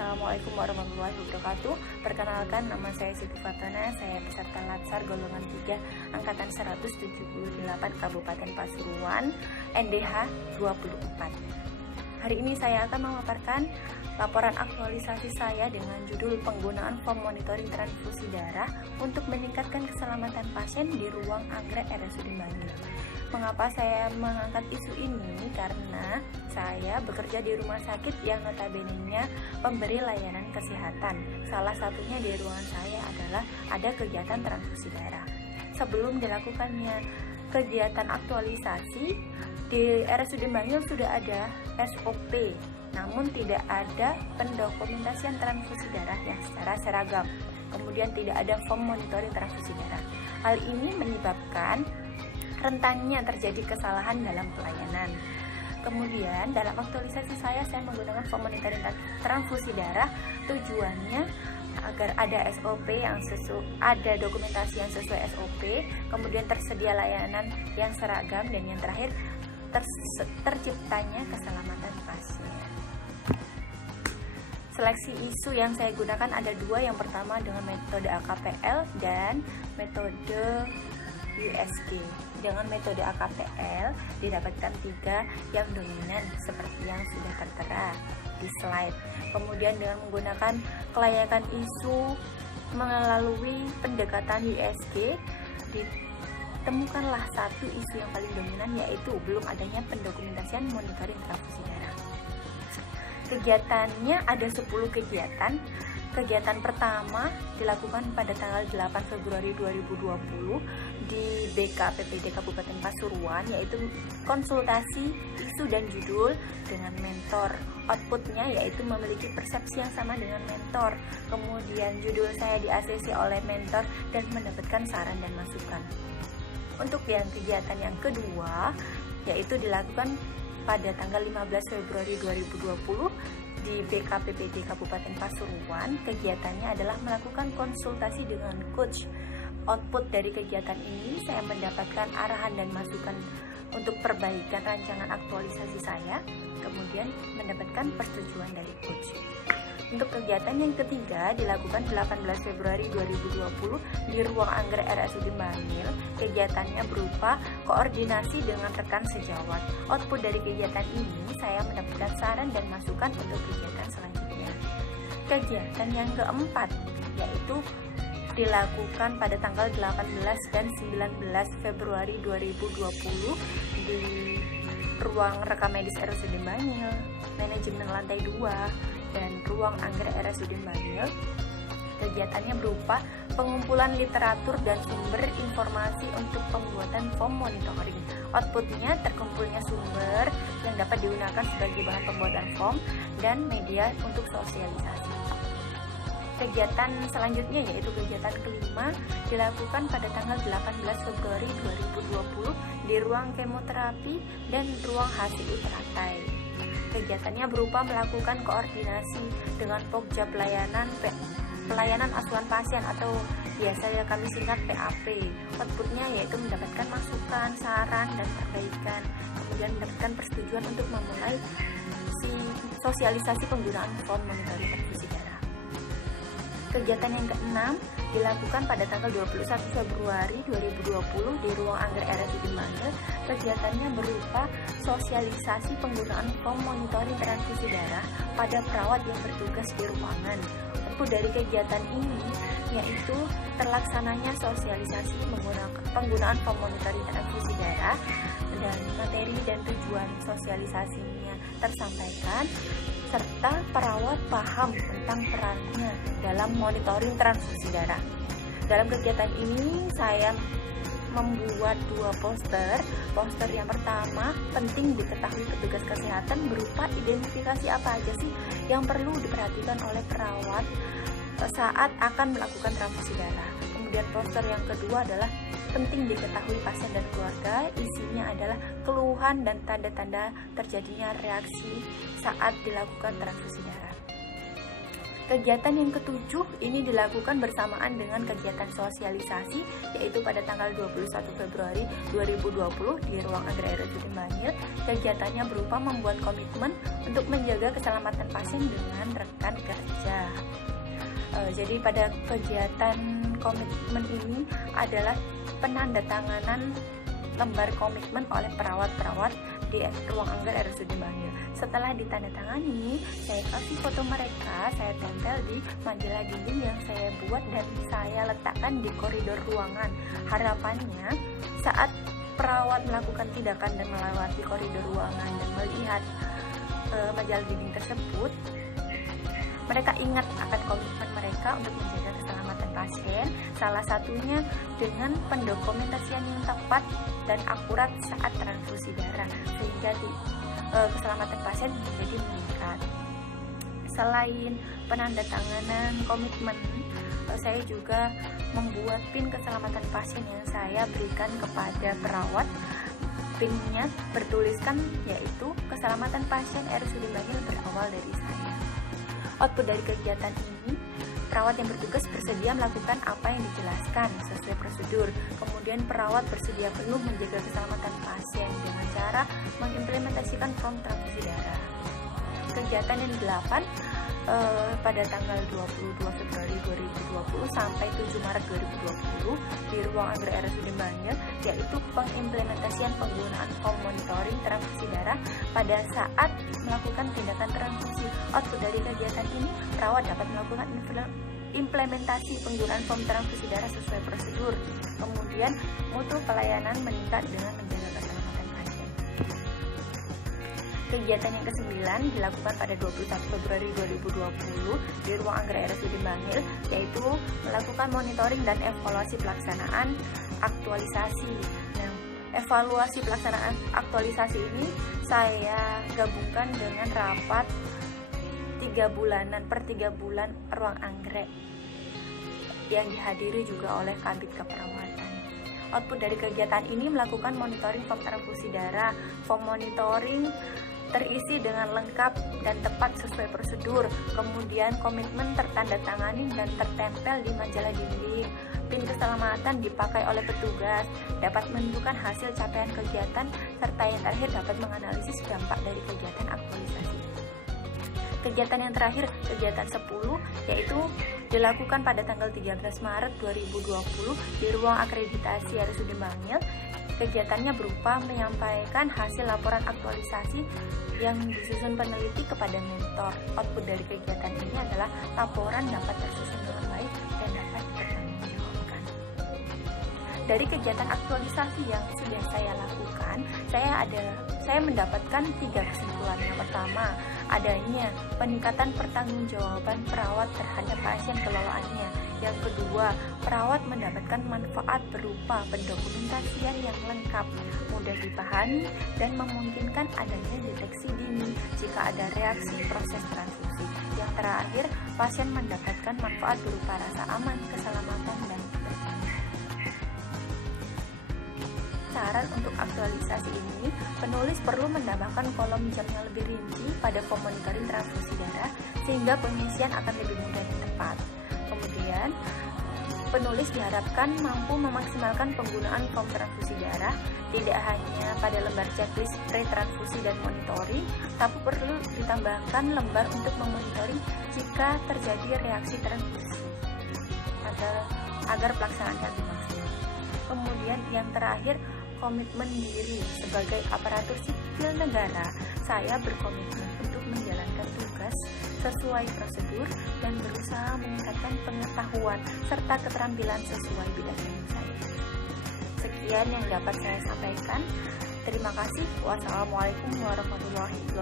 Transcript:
Assalamualaikum warahmatullahi wabarakatuh. Perkenalkan, nama saya Siti Fatona. Saya peserta Latsar golongan 3 angkatan 178 Kabupaten Pasuruan, NDH 24. Hari ini saya akan memaparkan laporan aktualisasi saya dengan judul penggunaan form monitoring transfusi darah untuk meningkatkan keselamatan pasien di ruang anggrek RSUD Bangil. Mengapa saya mengangkat isu ini? Karena saya bekerja di rumah sakit yang notabene-nya pemberi layanan kesehatan. Salah satunya di ruangan saya adalah ada kegiatan transfusi darah. Sebelum dilakukannya kegiatan aktualisasi, di RSUD Bangil sudah ada SOP, namun tidak ada pendokumentasian transfusi darah yang secara seragam. Kemudian tidak ada form monitoring transfusi darah. Hal ini menyebabkan rentannya terjadi kesalahan dalam pelayanan. Kemudian dalam aktualisasi saya menggunakan form monitoring transfusi darah, tujuannya agar ada SOP yang ada dokumentasi yang sesuai SOP, kemudian tersedia layanan yang seragam, dan yang terakhir terciptanya keselamatan pasien. Seleksi isu yang saya gunakan ada dua. Yang pertama dengan metode AKPL dan metode USG. Dengan metode AKPL didapatkan 3 yang dominan seperti yang sudah tertera di slide. Kemudian dengan menggunakan kelayakan isu melalui pendekatan USG, ditemukanlah satu isu yang paling dominan, yaitu belum adanya pendokumentasian monitoring transfusi darah. Kegiatannya ada 10 kegiatan. Kegiatan pertama dilakukan pada tanggal 8 Februari 2020 di BKPPD Kabupaten Pasuruan, yaitu konsultasi isu dan judul dengan mentor. Outputnya yaitu memiliki persepsi yang sama dengan mentor. Kemudian judul saya di-ACC oleh mentor dan mendapatkan saran dan masukan. Untuk yang kegiatan yang kedua, yaitu dilakukan pada tanggal 15 Februari 2020 di BKPPD Kabupaten Pasuruan. Kegiatannya adalah melakukan konsultasi dengan coach. Output dari kegiatan ini saya mendapatkan arahan dan masukan untuk perbaikan rancangan aktualisasi saya, kemudian mendapatkan persetujuan dari coach. Untuk kegiatan yang ketiga dilakukan 18 Februari 2020 di ruang anggrek RSUD Bangil. Kegiatannya berupa koordinasi dengan rekan sejawat. Output dari kegiatan ini saya mendapatkan saran dan masukan untuk kegiatan selanjutnya. Kegiatan yang keempat yaitu dilakukan pada tanggal 18 dan 19 Februari 2020 di ruang rekam medis RSUD Bangil, manajemen lantai 2 dan ruang anggrek RSUD Bangil. Kegiatannya berupa pengumpulan literatur dan sumber informasi untuk pembuatan form monitoring. Outputnya terkumpulnya sumber yang dapat digunakan sebagai bahan pembuatan form dan media untuk sosialisasi. Kegiatan selanjutnya yaitu kegiatan kelima dilakukan pada tanggal 18 Februari 2020 di ruang kemoterapi dan ruang HCU teratai. Kegiatannya berupa melakukan koordinasi dengan Pokja pelayanan asuhan pasien atau biasanya kami singkat PAP. Outputnya yaitu mendapatkan masukan, saran, dan perbaikan, kemudian mendapatkan persetujuan untuk memulai sosialisasi penggunaan form monitoring transfusi darah. Kegiatan yang keenam dilakukan pada tanggal 21 Februari 2020 di ruang anggrek RSUD Bangil. Kegiatannya berupa sosialisasi penggunaan form monitoring transfusi darah pada perawat yang bertugas di ruangan. Output dari kegiatan ini yaitu terlaksananya sosialisasi penggunaan form monitoring transfusi darah, dan materi dan tujuan sosialisasinya tersampaikan, serta perawat paham tentang perannya dalam monitoring transfusi darah. Dalam kegiatan ini saya membuat 2 poster. Poster yang pertama, penting diketahui petugas kesehatan, berupa identifikasi apa aja sih yang perlu diperhatikan oleh perawat saat akan melakukan transfusi darah. Kemudian poster yang kedua adalah penting diketahui pasien dan keluarga. Isinya adalah keluhan dan tanda-tanda terjadinya reaksi saat dilakukan transfusi darah. Kegiatan yang ketujuh ini dilakukan bersamaan dengan kegiatan sosialisasi, yaitu pada tanggal 21 Februari 2020 di ruang Agraria RSUD Bangil. Kegiatannya berupa membuat komitmen untuk menjaga keselamatan pasien dengan rekan kerja. Jadi pada kegiatan komitmen ini adalah penandatanganan lembar komitmen oleh perawat-perawat di ruang anggar RSUD Bangil. Setelah ditandatangani, saya kasih foto mereka, saya tempel di majalah dinding yang saya buat dan saya letakkan di koridor ruangan. Harapannya saat perawat melakukan tindakan dan melewati koridor ruangan dan melihat majalah dinding tersebut, mereka ingat akan komitmen mereka untuk menjaga keselamatan pasien, salah satunya dengan pendokumentasian yang tepat dan akurat saat transfusi darah, sehingga keselamatan pasien menjadi meningkat. Selain penandatanganan komitmen, saya juga membuat PIN keselamatan pasien yang saya berikan kepada perawat. PIN-nya bertuliskan yaitu keselamatan pasien RSUD Bangil berawal dari saya. Output dari kegiatan ini, perawat yang bertugas bersedia melakukan apa yang dijelaskan sesuai prosedur. Kemudian perawat bersedia penuh menjaga keselamatan pasien dengan cara mengimplementasikan form transfusi darah. Kegiatan yang 8 pada tanggal 22 Februari 2020 sampai 7 Maret 2020 di ruang Agraria RSUD Bangil, yaitu pengimplementasian penggunaan form monitoring transfusi darah pada saat melakukan tindakan transfusi. Output dari kegiatan ini, perawat dapat melakukan implementasi penggunaan form transfusi darah sesuai prosedur. Kemudian mutu pelayanan meningkat dengan menjaga keselamatan pasien. Kegiatan yang ke-9 dilakukan pada 21 Februari 2020 di ruang Agraria RSUD Bangil, yaitu melakukan monitoring dan evaluasi pelaksanaan aktualisasi. Nah, evaluasi pelaksanaan aktualisasi ini saya gabungkan dengan rapat 3 bulanan per 3 bulan ruang anggrek yang dihadiri juga oleh Kabid Keperawatan. Output dari kegiatan ini melakukan monitoring form transfusi darah. Form monitoring terisi dengan lengkap dan tepat sesuai prosedur. Kemudian komitmen tertandatangani dan tertempel di majalah dinding. PIN keselamatan dipakai oleh petugas, dapat menentukan hasil capaian kegiatan, serta yang terakhir dapat menganalisis dampak dari kegiatan aktualisasi. Kegiatan yang terakhir, kegiatan 10, yaitu dilakukan pada tanggal 13 Maret 2020 di ruang akreditasi RSUD Bangil. Kegiatannya berupa menyampaikan hasil laporan aktualisasi yang disusun peneliti kepada mentor. Output dari kegiatan ini adalah laporan dapat tersusun dengan baik dan dapat dipertanggungjawabkan. Dari kegiatan aktualisasi yang sudah saya lakukan, saya mendapatkan 3 kesimpulan. Yang pertama, adanya peningkatan pertanggungjawaban perawat terhadap pasien kelolaannya. Yang kedua, perawat mendapatkan manfaat berupa pendokumentasian yang lengkap, mudah dipahami, dan memungkinkan adanya deteksi dini jika ada reaksi proses transfusi. Yang terakhir, pasien mendapatkan manfaat berupa rasa aman, keselamatan, dan kebersihan. Saran untuk aktualisasi ini, penulis perlu menambahkan kolom jam yang lebih rinci pada form monitoring transfusi darah sehingga pengisian akan lebih mudah dan tepat. Kemudian, penulis diharapkan mampu memaksimalkan penggunaan form transfusi darah tidak hanya pada lembar checklist pre-transfusi dan monitoring, tapi perlu ditambahkan lembar untuk memonitoring jika terjadi reaksi transfusi agar pelaksanaannya lebih maksimal. Kemudian yang terakhir, komitmen diri. Sebagai aparatur sipil negara, saya berkomitmen untuk menjalankan tugas sesuai prosedur dan berusaha meningkatkan pengetahuan serta keterampilan sesuai bidang ilmu saya. Sekian yang dapat saya sampaikan. Terima kasih. Wassalamualaikum warahmatullahi wabarakatuh.